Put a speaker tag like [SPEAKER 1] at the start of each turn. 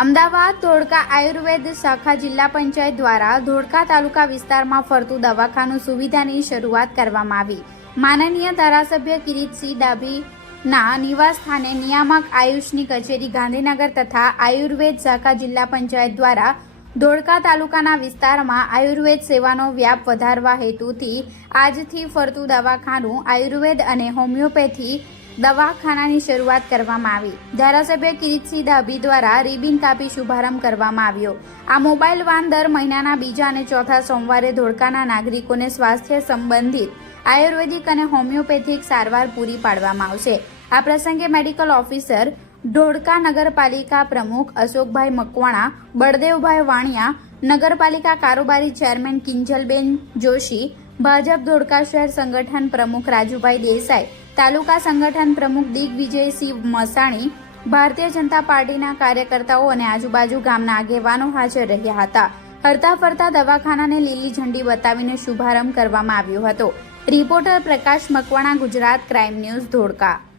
[SPEAKER 1] અમદાવાદ ધોળકા આયુર્વેદ શાખા જિલ્લા પંચાયત દ્વારા ધોળકા તાલુકા વિસ્તારમાં ફરતું દવાખાનું સુવિધાની શરૂઆત કરવામાં આવી. માનનીય ધારાસભ્ય કિરીટસિંહ નિવાસ સ્થાને નિયામક આયુષની કચેરી ગાંધીનગર તથા આયુર્વેદ શાખા જિલ્લા પંચાયત દ્વારા ધોળકા તાલુકાના વિસ્તારમાં આયુર્વેદ સેવાનો વ્યાપ વધારવા હેતુથી આજથી ફરતું દવાખાનું આયુર્વેદ અને હોમિયોપેથી દવાખાનાની શરૂઆત કરવામાં આવી. ધારાસભ્ય કિરીટસિંહ ડાભી દ્વારા રિબિન કાપી શુભારંભ કરવામાં આવ્યો. આ મોબાઈલ વાન દર મહિનાના બીજા અને ચોથા સોમવારે ધોળકાના નાગરિકોને સ્વાસ્થ્ય સંબંધિત આયુર્વેદિક અને હોમિયોપેથિક સારવાર પૂરી પાડવામાં આવશે. આ પ્રસંગે મેડિકલ ઓફિસર, ધોળકા નગરપાલિકા પ્રમુખ અશોકભાઈ મકવાણા, બળદેવભાઈ વાણિયા, નગરપાલિકા કારોબારી ચેરમેન કિંજલબેન જોશી, ભાજપ ધોળકા શહેર સંગઠન પ્રમુખ રાજુભાઈ દેસાઈ તાલુકા સંગઠન પ્રમુખ દિગ્વિજયસિંહ મસાણી, ભારતીય જનતા પાર્ટીના કાર્યકર્તાઓ અને આજુબાજુ ગામના આગેવાનો હાજર રહ્યા હતા. હરતા ફરતા દવાખાનાને લીલી ઝંડી બતાવીને શુભારંભ કરવામાં આવ્યો હતો. Reporter Prakash Makwana, Gujarat crime news, Dholka.